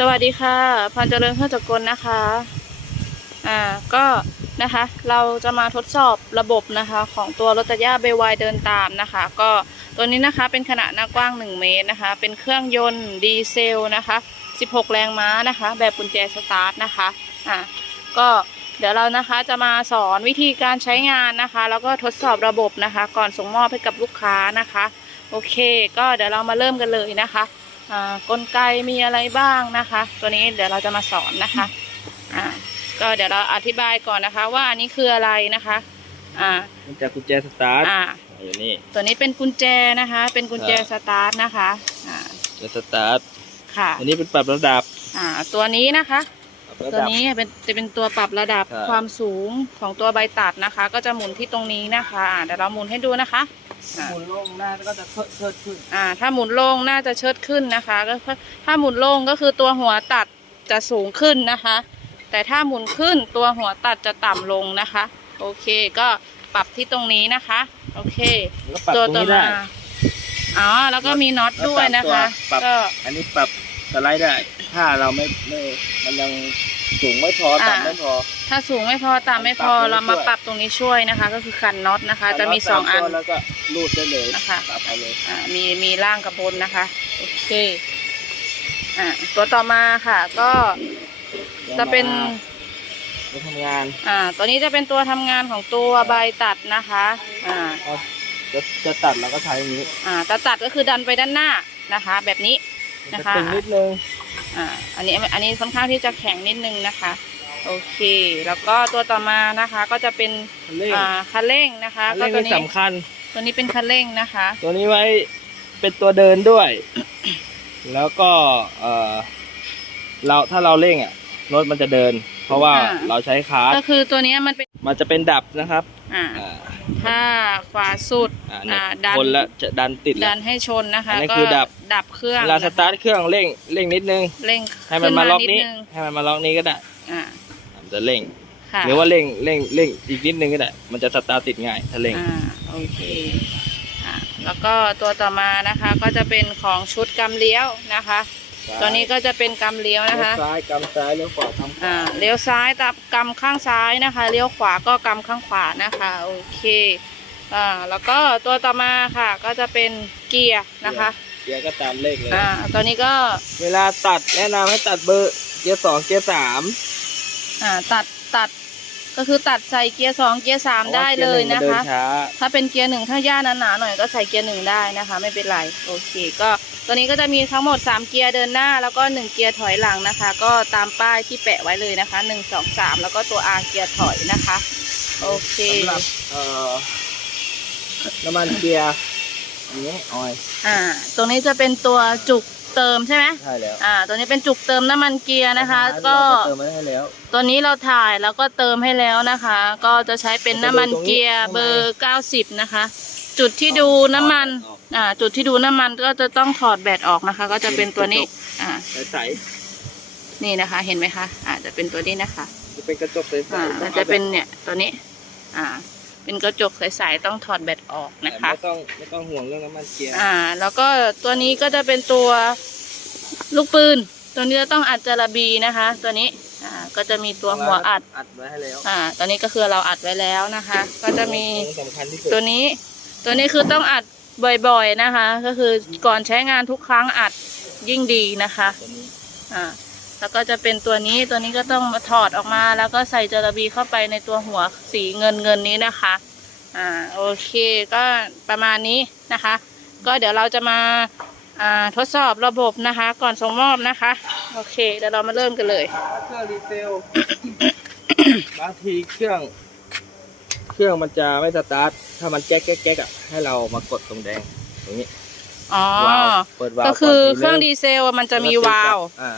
สวัสดีค่ะพันเจริญเพื่อจักรกลนะคะ อ่า ก็นะคะ เราจะมาทดสอบระบบนะคะ ของตัวรถตัดหญ้าเบวายเดินตามนะคะ ก็ตัวนี้นะคะเป็นขนาดหน้ากว้าง 1 เมตรนะคะ เป็นเครื่องยนต์ดีเซลนะคะ 16 แรงม้านะคะ แบบกุญแจสตาร์ทนะคะ อ่า ก็เดี๋ยวเรานะคะจะมาสอนวิธีการใช้งานนะคะ แล้วก็ทดสอบระบบนะคะ ก่อนส่งมอบให้กับลูกค้านะคะ โอเค ก็เดี๋ยวเรามาเริ่มกันเลยนะคะ กลไกมีอะไรบ้างนะคะ ตัวนี้เดี๋ยวเราจะมาสอนนะคะอ่าก็เดี๋ยวเราอธิบายก่อนนะคะ ว่าอันนี้คืออะไรนะคะอ่ามันจะกุญแจสตาร์ทอ่าอยู่นี่ตัวนี้เป็นกุญแจนะคะ เป็นกุญแจสตาร์ทนะคะอ่าจะสตาร์ทค่ะอันนี้เป็นปรับระดับอ่าตัวนี้นะคะป รับระตัวดับ นี้เป็นจะเป็นตัวปรับระดับใช่ ความสูงของตัวใบตัดนะคะ ก็จะหมุนที่ตรงนี้นะคะอ่าเดี๋ยวเราหมุนให้ดูนะคะอ่า หมุนลงหน้าก็จะเทิดเทิดขึ้น อ่าถ้าหมุนลงน่าจะเชิดขึ้นนะคะก็คือถ้าหมุนลงก็คือตัวหัวตัดจะสูงขึ้นนะคะ แต่ถ้าหมุนขึ้นตัวหัวตัดจะต่ำลงนะคะ โอเคก็ปรับที่ตรงนี้นะคะ โอเคแล้วปรับตัวตรงต่อนี้ได้มาอ๋อแล้วก็มีน็อตด้วยนะคะ ปรับ ก็อันนี้ปรับสไลด์ได้ ถ้าเราไม่ไม่มันยังสูงไม่พออ่า ต่ำไม่พอ ถ้าสูงไม่พอต่ำไม่พอปรับตรงนี้เรามาด้วย ปรับตรงนี้ช่วยนะคะ ก็คือคันน็อตนะคะ จะมีสองอัน แล้วก็รูดได้เลยนะคะปรับเอาเลยอ่ามีมีล่างกับบนนะคะโอเคอ่าตัวต่อมาค่ะ ก็จะเป็นมาทำงานอ่า ตัวนี้จะเป็นตัวทำงานของตัวใบตัดนะคะ อ่าจะจะตัดเราก็ใช้อย่างนี้อ่าตาตัดก็คือดันไปด้านหน้านะคะ แบบนี้ นะคะจตึงนิดนึง อ่าอันนี้อันนี้ค่อนข้างที่จะแข็งนิดนึงนะคะ โอเค แล้วก็ตัวต่อมานะคะก็จะเป็นคันเร่ง อ่าคันเร่งนะคะคันก็เร่งตัวนี่นี้สำคัญ ตัวนี้เป็นคันเร่งนะคะ ตัวนี้ไว้เป็นตัวเดินด้วย แล้วก็เออเราถ้าเราเร่งอะรถมันจะเดิน เพราะว่าอ่า เราใช้คาร์ก็คือตัวเนี้ยมันเป็นมันจะเป็นดับนะครับอ่า อ่า ถ้าขวาสุดอ่าเนี่ยอ่าดันคนละจะดันติดดัแล้วนให้ชนนะคะ อันนี้ก็คือดับ ดับเครื่องเวลาสตาร์ทเครื่องเร่งเร่งนิดนึง เร่งให้มันมาล็อกนี้ขึ้งให้มันมาล็อกนี้ก็ได้อ่ามันจะเร่ง ค่ะหรือว่าเร่งเร่งเร่งอีกนิดนึงก็ได้ มันจะสตาร์ทติดง่ายถ้าเร่ง อ่าโอเคอ่าแล้วก็ตัวต่อมานะคะก็จะเป็นของชุดกำเลี้ยวนะคะ ตัวนี้ก็จะเป็นกำเลี้ยวเลี้นะยวคะซ้ายกำซ้ายเลี้ยวขวาทำขวาอ่าเลี้ยวซ้ายตับกำข้างซ้ายนะคะ เลี้ยวขวาก็กำข้างขวานะคะโอเคอ่าแล้วก็ตัวต่อมาค่ะ ก็จะเป็นเกียร์นะคะเกียร์ก็ตามเลขเลยอ่าตัวนี้ก็เวลาตัดแนะนำให้ตัดเบอร์เกียร์สองเกียร์สามอ่าตัดตัดก็คือตัดใส่เกียร์สองเกียร์สามได้เลยนะพราคะว่ากียร์หงมัเดิช้าถ้าเป็นเกียร์หนึ่งถ้าย่าหนาๆหน่อยก็ใส่เกียร์หนึ่งได้นะคะ ไม่เป็นไรโอเคก็ ตัวนี้ก็จะมีทั้งหมด 3 เกียร์เดินหน้า แล้วก็ 1 เกียร์ถอยหลังนะคะ ก็ตามป้ายที่แปะไว้เลยนะคะ 1 2 3 แล้วก็ตัว R เกียร์ถอยนะคะ โอเคสำหรับเอ่อน้ำมันเกียร์อย่างนี้ออยล์อ่าตรงนี้จะเป็นตัวจุกเติมใช่ไหมใช่แล้วอ่า ตัวนี้เป็นจุกเติมน้ำมันเกียร์นะคะ ก็เติมไว้ให้แล้ว ตัวนี้เราถ่ายแล้วก็เติมให้แล้วนะคะ ก็จะใช้เป็นน้ำมันเกียร์เบอร์ 90 นะคะ จุดที่ดูน้ำมันอ่า จุดที่ดูน้ำมันก็จะต้องถอดแบตออกนะคะ ก็จะเป็นตัวนี้ อ่า ใสนี่นะคะ เห็นไหมคะอ่าจะเป็นตัวนี้นะคะๆจะเป็นกระจกใสๆอ่าต้มัอนงจะอาเป็นเนี่ยตัวนี้ อ่า เป็นกระจกใสๆต้องถอดแบตออกนะคะ ไม่ต้องไม่ต้องห่วงเรื่องน้ำมันเกียร์ อ่า แล้วก็ตัวนี้ก็จะเป็นตัวลูกปืน ตัวนี้จะต้องอัดจาระบีนะคะ ตัวนี้ อ่า ก็จะมีตัวหัวอัด อัดไว้ให้แล้ว อ่า ตอนนี้ก็คือเราอัดไว้แล้วนะคะ ก็จะมีสำคัญที่สุดตัวนี้ ตัวนี้คือต้องอัด บ่อยๆนะคะ ก็คือก่อนใช้งานทุกครั้งอัดยิ่งดีนะคะอ่าแล้วก็จะเป็นตัวนี้ตัวนี้ก็ต้องมาถอดออกมา แล้วก็ใส่จระบีเข้าไปในตัวหัวสีเงินเงินนี้นะคะอ่าโอเคก็ประมาณนี้นะคะ ก็เดี๋ยวเราจะมาอ่าทดสอบระบบนะคะ ก่อนส่งมอบนะคะ โอเคเดี๋ยวเรามาเริ่มกันเลยเครื่องรีเซลบางทีเครื่อง เครื่องมันจะไม่สตาร์ท ถ้ามันแก๊กแก๊กแก๊กอะให้เรามากดตรงแดงตรงนี้อ๋อวาล์วเปิดวาล์วก็คือก่นทีเครื่องนึดีเซลมันจะมีวาล์วอ่า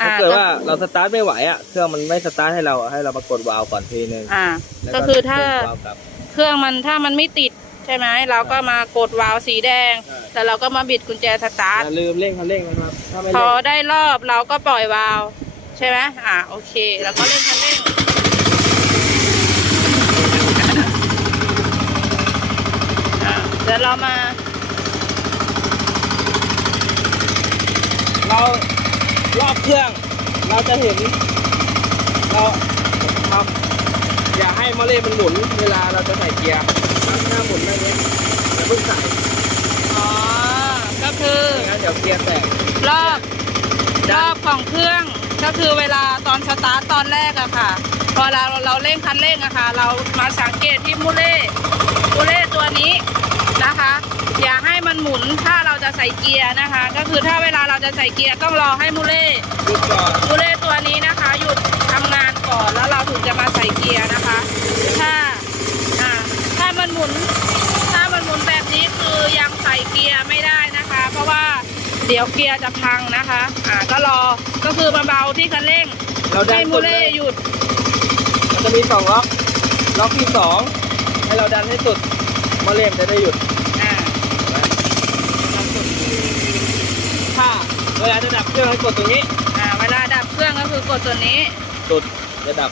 อ่าถ้าเกิดว่าเราสตาร์ทไม่ไหวอะเครื่องมันไม่สตาร์ทให้เราอะให้เรามากดวาล์วก่อนทีนึงอ่า แล้วก็คือถ้ากดวล์วกลับ เครื่องมันถ้ามันไม่ติดใช่ไหมเราก็มากดวาล์วสีแดง ใช่ แล้วเราก็มาบิดกุญแจสตาร์ทอย่าลืมเร่งคันเร่งนะครับถ้าไม่พอเร่งได้รอบเราก็ปล่อยวาล์วใช่ไหมอ่าโอเค แล้วก็เล่นคัน เร่เดี๋ยวเรามา เรารอบเครื่อง เราจะเห็น เราทำอย่าให้มอเล่มันหมุนเวลาเราจะใส่เกียร์ถ้าหมุนแบบนี้อย่าเพิ่งใส่อ๋อ ก็คือไม่งั้นเดี๋ยวเกียร์แตกรอบรอบของเครื่องก็คือเวลาตอนสตาร์ทตอนแรกอะค่ะ พอเราเราเร่งคันเร่งอะค่ะ เรามาสังเกตที่มูเล่มูเล่ตัวนี้นะคะ อย่าให้มันหมุนถ้าเราจะใส่เกียร์นะคะ ก็คือถ้าเวลาเราจะใส่เกียร์ต้องรอให้มูเล่หยุดก่อนมูเล่ตัวนี้นะคะหยุดทำงานก่อนแล้วเราถึงจะมาใส่เกียร์นะคะ ถ้าอ่าถ้ามันหมุน ถ้ามันหมุนแบบนี้คือยังใส่เกียร์ไม่ได้นะคะ เพราะว่าเดี๋ยวเกียร์จะพังนะคะ อ่าก็รอก็คือมาเบาที่คันเร่งเราดัให้นมูสุดเลเล่ยหยุดมัน จะมีสองล็อก ล็อกที่สองให้เราดันให้สุดมอเล่มนจะได้หยุดอ่าถ้าเวลาจะดับเครื่องให้กดตรงนี้ อ่า เวลาดับเครื่องก็คือกดตัวนี้ สุดจะดับ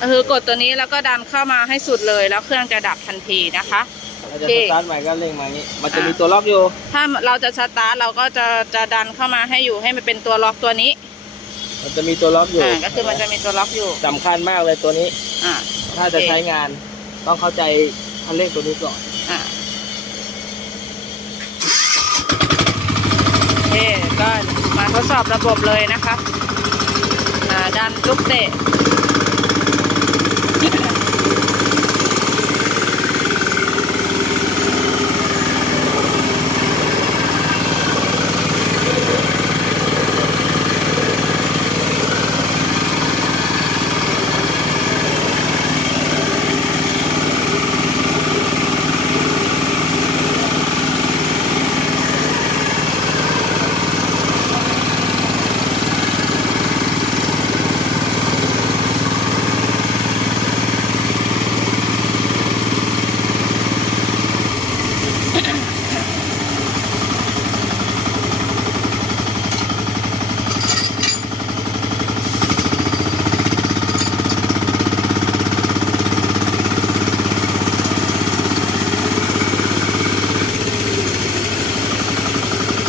ก็คือกดตัวนี้แล้วก็ดันเข้ามาให้สุดเลย แล้วเครื่องจะดับทันทีนะคะเราจะโอเคสตาร์ทใหม่ก็เร่งมาอย่างนี้ มันจะอ่ามีมีตัวล็อกอยู่ ถ้าเราจะสตาร์ทเราก็จะจะดันเข้ามาให้อยู่ให้มันเป็นตัวล็อกตัวนี้ มันจะมีตัวล็อกอยู่อ่าก็คือมันจะมีตัวล็อกอยู่สำคัญมากเลยตัวนี้ อ่า ถ้าจะโอเค ใช้งาน ต้องเข้าใจคันเร่งตัวนี้ก่อน อ่าโอเคก็มาทดสอบระบบเลยนะคะอ่าดันลูกเตะ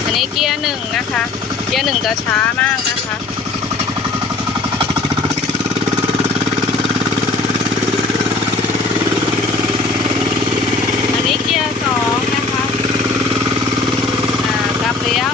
อันนี้ เกียร์หนึ่งนะคะ เกียร์หนึ่งจะช้ามากนะคะ อันนี้เกียร์สองนะคะ อ่ากลับเลี้ยว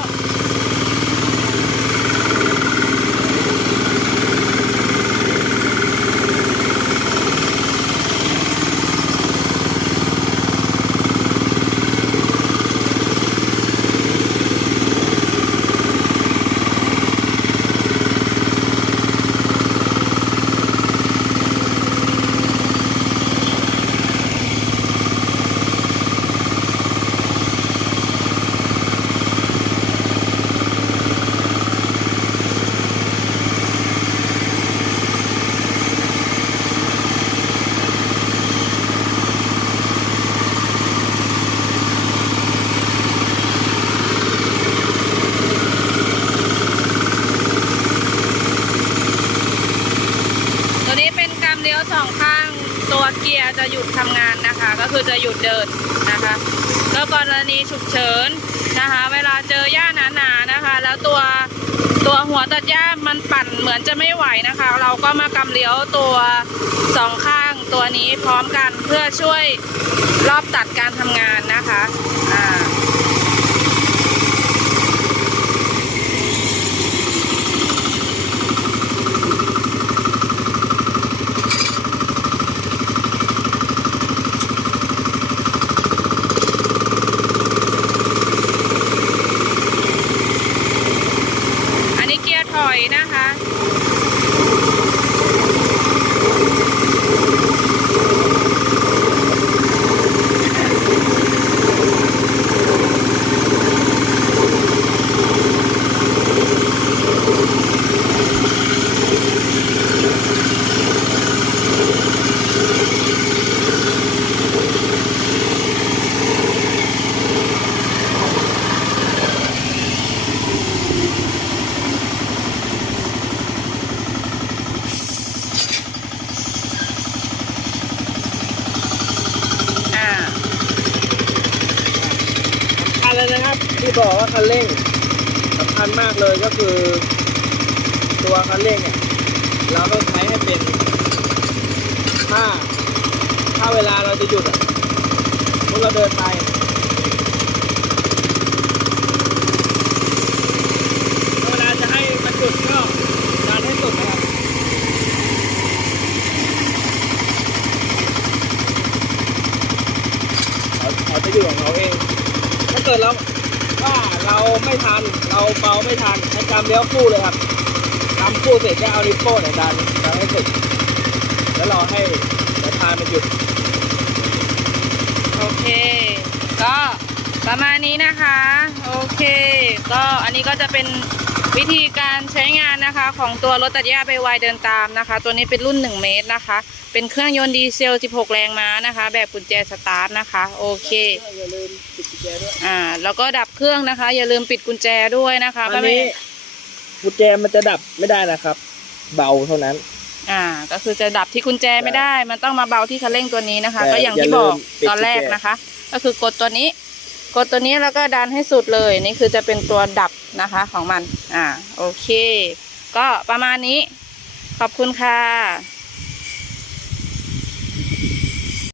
ตัวนี้เป็นกำเลี้ยวสองข้าง ตัว เกียร์จะหยุดทำงานนะคะ ก็คือจะหยุดเดินนะคะแล้วกรณีฉุกเฉินนะคะ เวลาเจอหญ้าหนาๆนะคะ แล้วตัวตัวหัวตัดหญ้ามันปั่นเหมือนจะไม่ไหวนะคะ เราก็มากำเลี้ยวตัวสองข้างตัวนี้พร้อมกันเพื่อช่วยรอบตัดการทำงานนะคะอ่า อันนี้เกียร์ถอย นะคะ อ่า สำคัญเลยนะครับ ที่บอก ว่าคันเร่งสำคัญมากเลยก็คือ ตัวคันเร่งเนี่ยเราต้องใช้ให้เป็นถ้าถ้าเวลาเราจะหยุดอะเมื่อเราเดินไปเวลาจะให้มันหยุดก็ดันให้สุดนะครับเขาเขาจะอยู่ของเขาเองถ้าเกิดเรา ว่าเราไม่ทัน เราเบาไม่ทันให้กำเลี้ยวคู่เลยครับกำคู่เสร็จก็เอานิ้วโป้งเนี่ยดันดันให้สุดแล้วรอให้สายพานมันหยุด โอเค ก็ประมาณนี้นะคะ โอเค ก็อันนี้ก็จะเป็น วิธีการใช้งานนะคะของตัวรถตัดหญ้าใบวายเดินตามนะคะ ตัวนี้เป็นรุ่น 1 เมตรนะคะ เป็นเครื่องยนต์ดีเซล 16 แรงม้านะคะ แบบกุญแจสตาร์ทนะคะโอเคอย่าลืมปิดกุญแจด้วยอ่าแล้วก็ดับเครื่องนะคะ อย่าลืมปิดกุญแจด้วยนะคะอันนี้กุญแจมันจะดับไม่ได้นะครับ เบาเท่านั้น อ่า ก็คือจะดับที่กุญแจไม่ได้ มันต้องมาเบาที่คันเร่งตัวนี้นะคะแต่ก็อย่างอย่าที่บอกลืมปิดตอนแรกกุญแจนะคะ ก็คือกดตัวนี้ กดตัวนี้แล้วก็ดันให้สุดเลยนี่คือจะเป็นตัวดับ นะคะของมัน อ่า โอเค ก็ประมาณนี้ ขอบคุณค่ะ